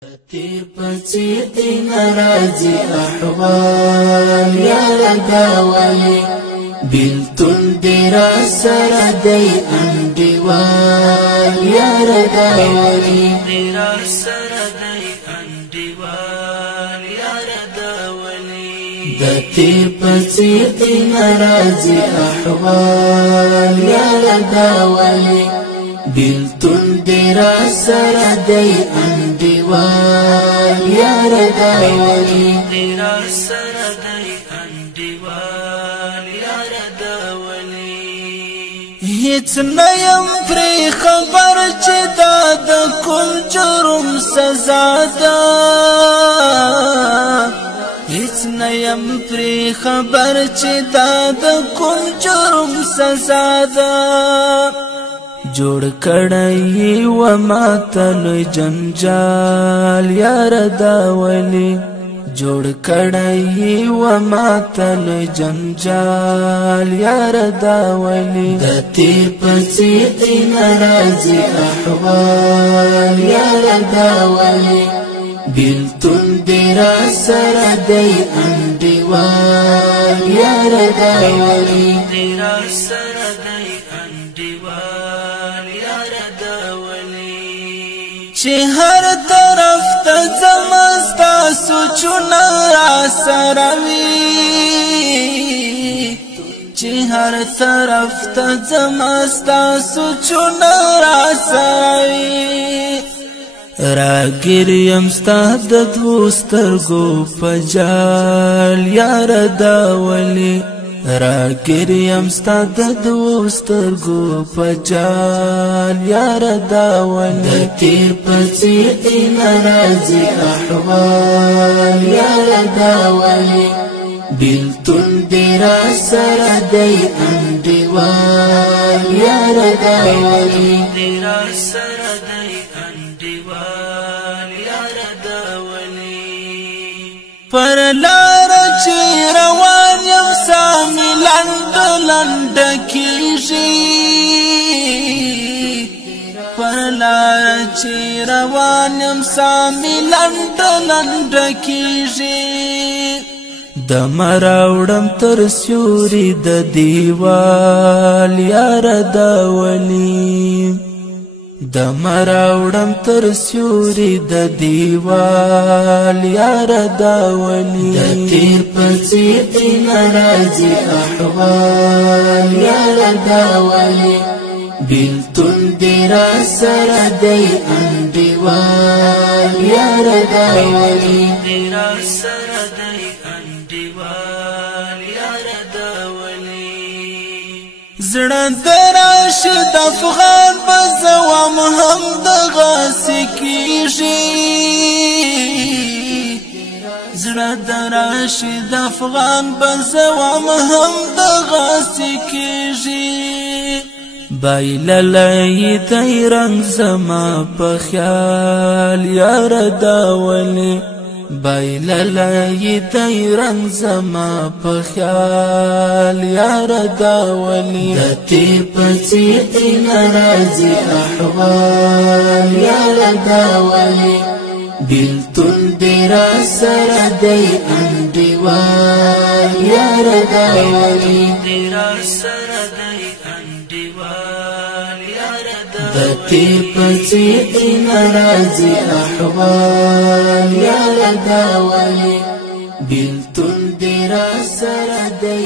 تیر پڅیر دی ناراضی احوال یا داولی بیلتون دی را سر دی انډیوال یا داولی دی را سر دی انډیوال یا داولی د تیر پڅیر دی ناراضی احوال یا داولی بیلتون دی را سر دی انډیوال یار داولی دی را سر دی انډیوال یار داولی هیڅ نه یم پرې خبر چې دا د کوم جرم سزا ده هیڅ نه یم پرې خبر چې دا د کوم جرم سزا ده جوړ کړی و ماته لوی جنجال یار داولی جوړ کړی و ماته لوی جنجال یار داولی د تیر پڅیر دی ناراضی احوال یار داولی بیلتون دی را سر دی انډیوال یار داولی دی را سر دی انډیوال چې هر طرف ته زمستا سوچونه را سره وي چې هر طرف ته زمستا سوچونه را سره وي راګر یم ستا د دوو سترګو په جال یار داولی راګر یم ستا د دوو سترګو په جال یار داولی د تیر پڅیر دی ناراضی احوال یار داولی بیلتون دی را سر دی انډیوال یار داولی دی را سر دی انډیوال یار داولی پر لار چې روان یم سامي لند لند کیږي پر لار چې روان یم سامي لند لند کیږي د مراوړم تر سیوري د دیوال یار داولی د مراوړم تر سیوري د دیوال یار داولی د تیر پڅیر دی ناراضی احوال یار داولی بیلتون دی را سر دی انډیوال یار داولی دی را سر دی انډیوال یار داولی زړه دراشد افغان بزوام هم دغه سکیږي زړه دراشد افغان بزوام هم دغه سکیږي بایللای دی رنگ زما په خیال یار داولی بایللای دی رنگ زما په خیال یار داولی د تیر پڅیر دی ناراضی احوال یار داولی بیلتون دی را سر دی انډیوال یار داولی دی را سر دی انډیوال یار داولی د تیر پڅیر دی ناراضی احوال یار داولی بیلتون دی را سر دی